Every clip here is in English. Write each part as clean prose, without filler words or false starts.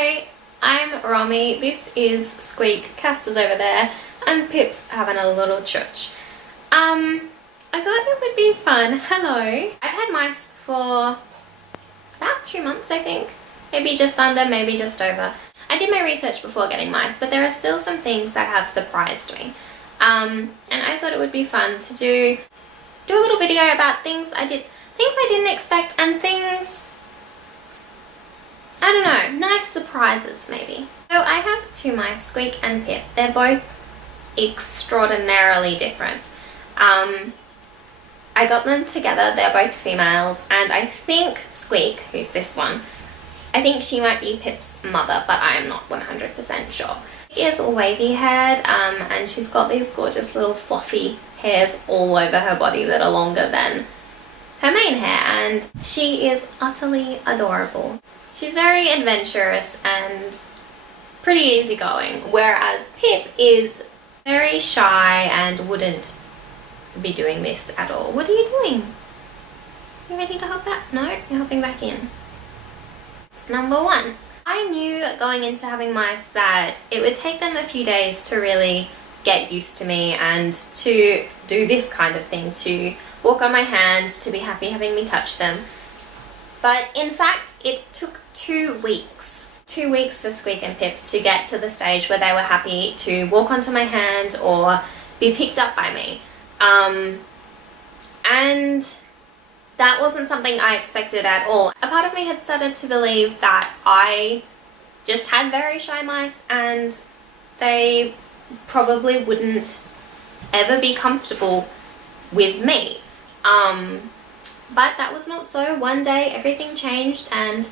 Hello, I'm Romy, this is Squeak, Casta's over there, and Pip's having a little church. I thought it would be fun. Hello. I've had mice for about 2 months, I think. Maybe just under, maybe just over. I did my research before getting mice, but there are still some things that have surprised me. And I thought it would be fun to do a little video about things I didn't expect, and things, I don't know, nice surprises maybe. So I have 2 mice, Squeak and Pip. They're both extraordinarily different. I got them together, they're both females, and I think Squeak, who's this one, I think she might be Pip's mother, but I am not 100% sure. She is wavy haired, and she's got these gorgeous little fluffy hairs all over her body that are longer than her main hair, and she is utterly adorable. She's very adventurous and pretty easygoing, whereas Pip is very shy and wouldn't be doing this at all. What are you doing? You ready to hop out? No, you're hopping back in. Number 1. I knew going into having mice that it would take them a few days to really get used to me and to do this kind of thing, to walk on my hand, to be happy having me touch them. But in fact, it took 2 weeks. 2 weeks for Squeak and Pip to get to the stage where they were happy to walk onto my hand or be picked up by me. And that wasn't something I expected at all. A part of me had started to believe that I just had very shy mice and they probably wouldn't ever be comfortable with me. But that was not so. One day everything changed, and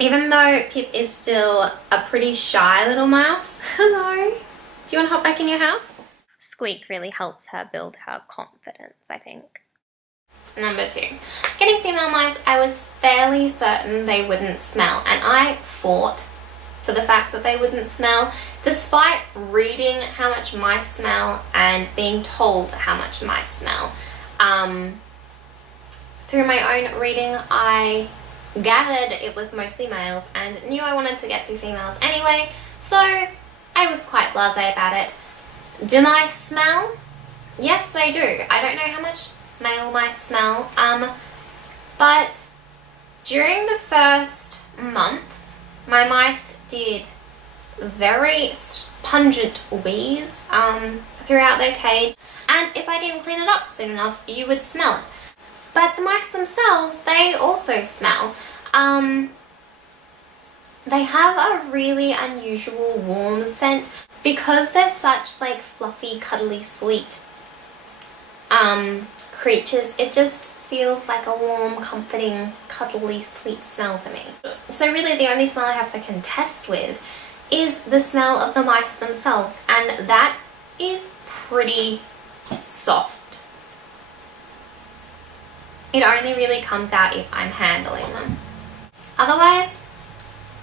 even though Pip is still a pretty shy little mouse, hello, do you want to hop back in your house? Squeak really helps her build her confidence, I think. Number 2. Getting female mice, I was fairly certain they wouldn't smell, and I fought for the fact that they wouldn't smell, despite reading how much mice smell and being told how much mice smell. Through my own reading, I gathered it was mostly males and knew I wanted to get 2 females anyway, so I was quite blasé about it. Do mice smell? Yes, they do. I don't know how much male mice smell, but during the first month, my mice did very pungent wheeze throughout their cage, and if I didn't clean it up soon enough, you would smell it. But the mice themselves, they also smell. They have a really unusual warm scent because they're such like fluffy, cuddly, sweet creatures. It just feels like a warm, comforting, cuddly, sweet smell to me. So really the only smell I have to contest with is the smell of the mice themselves, and that is pretty soft. It only really comes out if I'm handling them. Otherwise,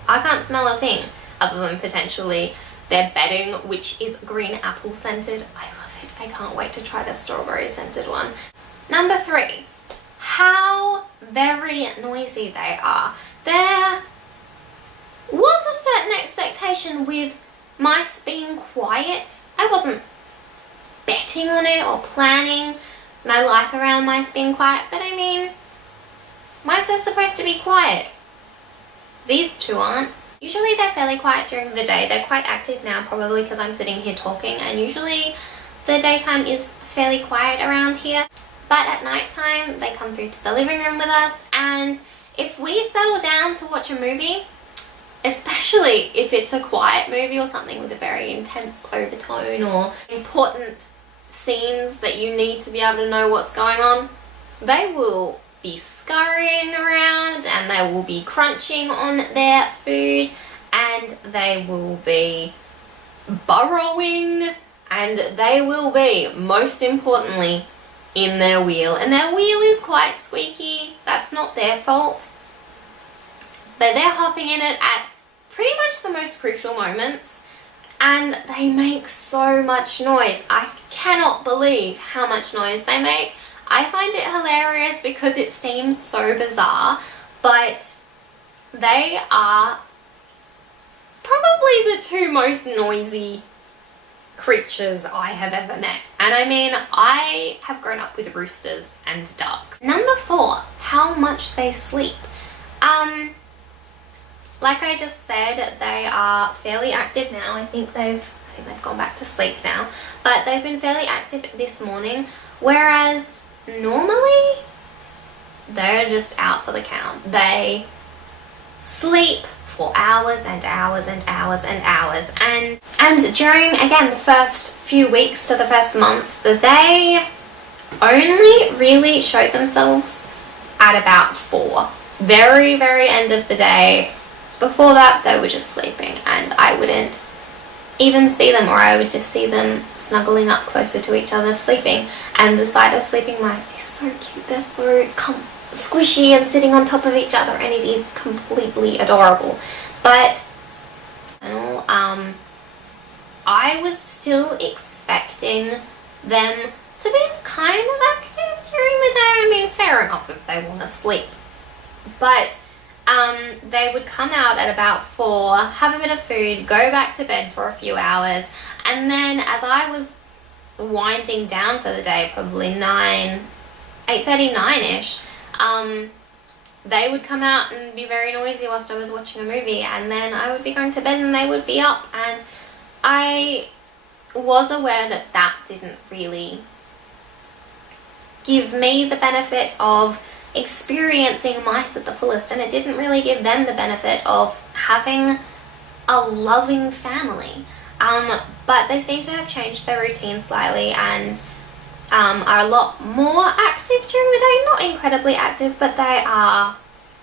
I can't smell a thing other than potentially their bedding, which is green apple scented. I love it. I can't wait to try the strawberry scented one. Number 3, how very noisy they are. There was a certain expectation with mice being quiet. I wasn't betting on it or planning my life around mice being quiet, but I mean, mice are supposed to be quiet. These 2 aren't. Usually they're fairly quiet during the day. They're quite active now, probably because I'm sitting here talking, and usually the daytime is fairly quiet around here. But at night time, they come through to the living room with us, and if we settle down to watch a movie, especially if it's a quiet movie or something with a very intense overtone or important scenes that you need to be able to know what's going on, they will be scurrying around and they will be crunching on their food and they will be burrowing and they will be, most importantly, in their wheel. And their wheel is quite squeaky. That's not their fault. But they're hopping in it at pretty much the most crucial moments, and they make so much noise. I cannot believe how much noise they make. I find it hilarious because it seems so bizarre, but they are probably the two most noisy creatures I have ever met. And I mean, I have grown up with roosters and ducks. Number 4, how much they sleep. Like I just said, they are fairly active now. I think they've gone back to sleep now, but they've been fairly active this morning, whereas normally they're just out for the count. They sleep for hours and hours and hours and hours, and during, again, the first few weeks to the first month, they only really showed themselves at about 4. Very, very end of the day. Before that, they were just sleeping, and I wouldn't even see them, or I would just see them snuggling up closer to each other sleeping. And the sight of sleeping mice is so cute. They're so squishy and sitting on top of each other, and it is completely adorable. But I was still expecting them to be kind of active during the day. I mean, fair enough if they want to sleep, but they would come out at about 4, have a bit of food, go back to bed for a few hours, and then as I was winding down for the day, probably 8:30, 9ish, they would come out and be very noisy whilst I was watching a movie, and then I would be going to bed and they would be up. And I was aware that that didn't really give me the benefit of experiencing mice at the fullest, and it didn't really give them the benefit of having a loving family. But they seem to have changed their routine slightly and are a lot more active during the day. Not incredibly active, but they are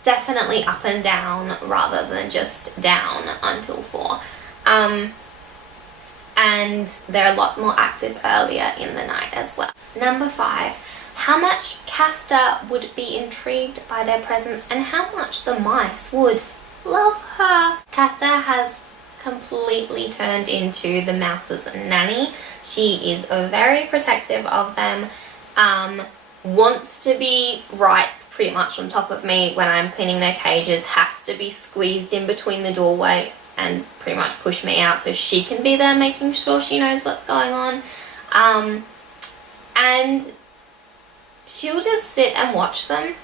definitely up and down rather than just down until 4. And they're a lot more active earlier in the night as well. Number 5, how much Kasta would be intrigued by their presence and how much the mice would love her. Kasta has completely turned into the mouse's nanny. She is very protective of them, wants to be right pretty much on top of me when I'm cleaning their cages, has to be squeezed in between the doorway and pretty much push me out so she can be there making sure she knows what's going on. And she'll just sit and watch them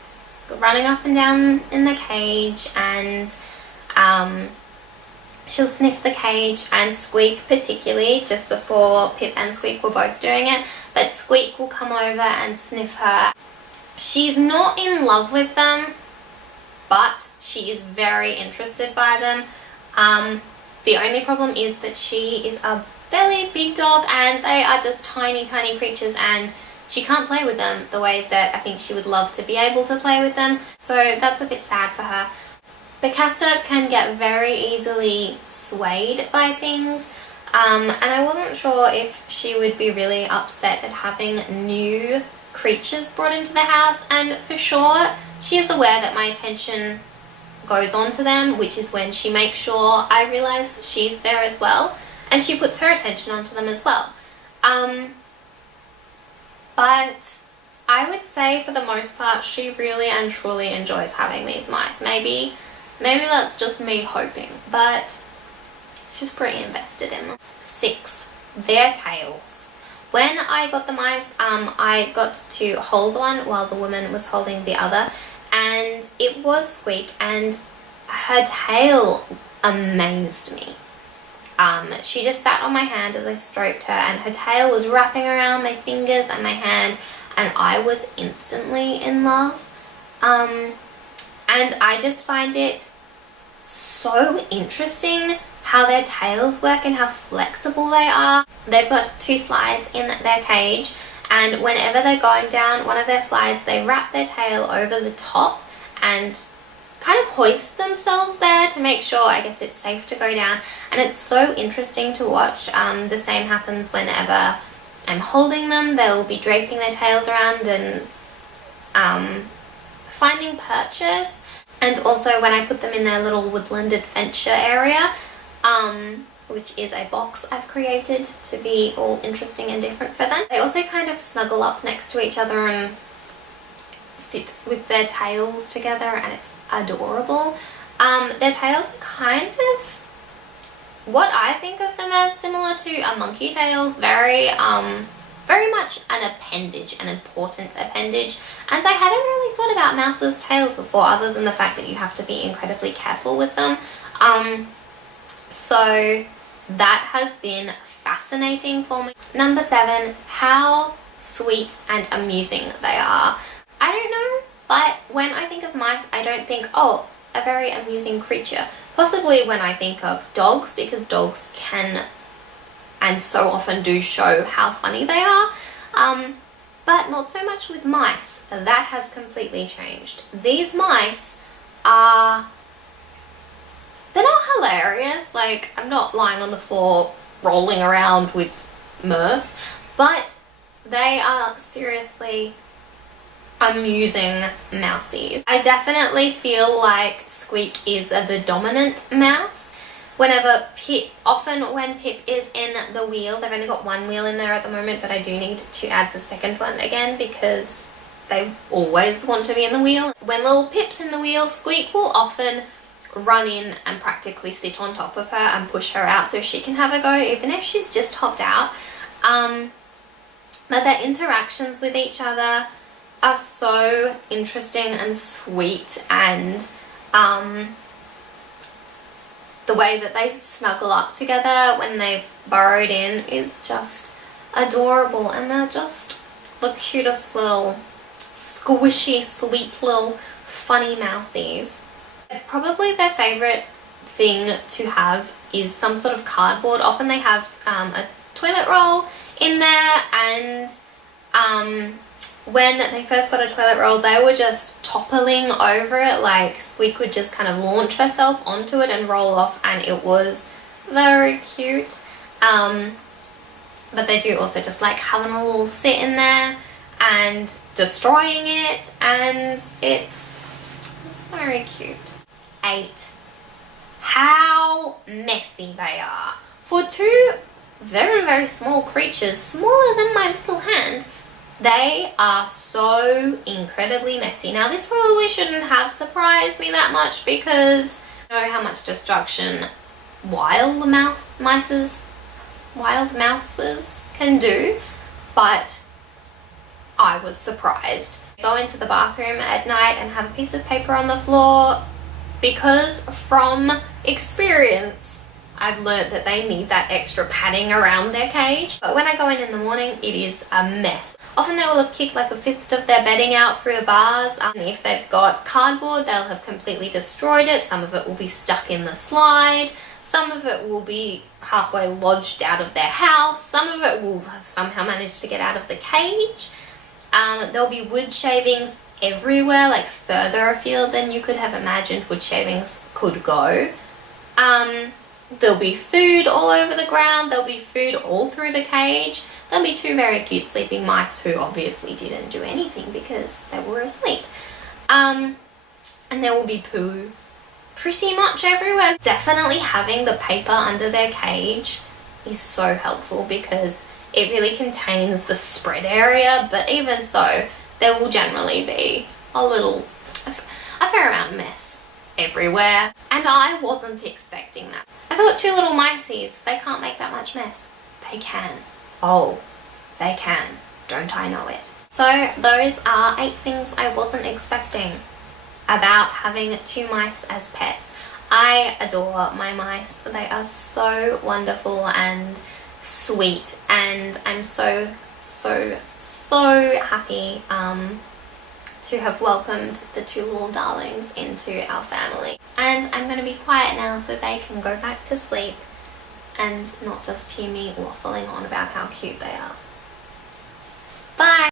running up and down in the cage, and she'll sniff the cage, and Squeak particularly, just before Pip and Squeak were both doing it, but Squeak will come over and sniff her. She's not in love with them, but she is very interested by them. The only problem is that she is a fairly big dog and they are just tiny, tiny creatures, and she can't play with them the way that I think she would love to be able to play with them. So that's a bit sad for her. But Kasta can get very easily swayed by things, and I wasn't sure if she would be really upset at having new creatures brought into the house, and for sure she is aware that my attention goes on to them, which is when she makes sure I realise she's there as well, and she puts her attention onto them as well. But I would say for the most part she really and truly enjoys having these mice. Maybe that's just me hoping, but she's pretty invested in them. 6, their tails. When I got the mice, I got to hold one while the woman was holding the other, and it was Squeak, and her tail amazed me. She just sat on my hand as I stroked her, and her tail was wrapping around my fingers and my hand, and I was instantly in love. And I just find it so interesting how their tails work and how flexible they are. They've got 2 slides in their cage, and whenever they're going down one of their slides, they wrap their tail over the top and kind of hoist themselves there to make sure, I guess, it's safe to go down. And it's so interesting to watch. The same happens whenever I'm holding them. They'll be draping their tails around and finding purchase. And also when I put them in their little woodland adventure area, which is a box I've created to be all interesting and different for them. They also kind of snuggle up next to each other and sit with their tails together, and it's adorable. Their tails are kind of what I think of them as, similar to a monkey tails, very much an appendage, an important appendage. And I hadn't really thought about mouses' tails before, other than the fact that you have to be incredibly careful with them. So that has been fascinating for me. Number 7, how sweet and amusing they are. I don't know, but when I think of mice, I don't think, oh, a very amusing creature. Possibly when I think of dogs, because dogs can and so often do show how funny they are, but not so much with mice. That has completely changed. These mice are, they're not hilarious, like I'm not lying on the floor rolling around with mirth, but they are seriously amusing mousies. I definitely feel like Squeak is the dominant mouse. Whenever Pip, often when Pip is in the wheel, they've only got one wheel in there at the moment, but I do need to add the second one again because they always want to be in the wheel. When little Pip's in the wheel, Squeak will often run in and practically sit on top of her and push her out so she can have a go, even if she's just hopped out. But their interactions with each other are so interesting and sweet, and the way that they snuggle up together when they've burrowed in is just adorable, and they're just the cutest little squishy, sweet little funny mousies. Probably their favourite thing to have is some sort of cardboard. Often they have a toilet roll in there, and when they first got a toilet roll, they were just toppling over it, like Squeak would just kind of launch herself onto it and roll off, and it was very cute. But they do also just like having a little sit in there and destroying it, and it's very cute. 8. How messy they are. For two very, very small creatures, smaller than my little hand, they are so incredibly messy. Now this probably shouldn't have surprised me that much because I know how much destruction wild mouses can do, but I was surprised. I go into the bathroom at night and have a piece of paper on the floor because from experience I've learnt that they need that extra padding around their cage. But when I go in the morning, it is a mess. Often they will have kicked like a fifth of their bedding out through the bars. And if they've got cardboard, they'll have completely destroyed it. Some of it will be stuck in the slide. Some of it will be halfway lodged out of their house. Some of it will have somehow managed to get out of the cage. There'll be wood shavings everywhere, like further afield than you could have imagined wood shavings could go. There'll be food all over the ground. There'll be food all through the cage. There'll be two very cute sleeping mice who obviously didn't do anything because they were asleep. And there will be poo pretty much everywhere. Definitely having the paper under their cage is so helpful because it really contains the spread area, but even so, there will generally be a fair amount of mess everywhere, and I wasn't expecting that. I thought two little mices, they can't make that much mess. They can. Oh, they can. Don't I know it? So those are 8 things I wasn't expecting about having 2 mice as pets. I adore my mice. They are so wonderful and sweet, and I'm so happy to have welcomed the 2 little darlings into our family. And I'm going to be quiet now so they can go back to sleep and not just hear me waffling on about how cute they are. Bye!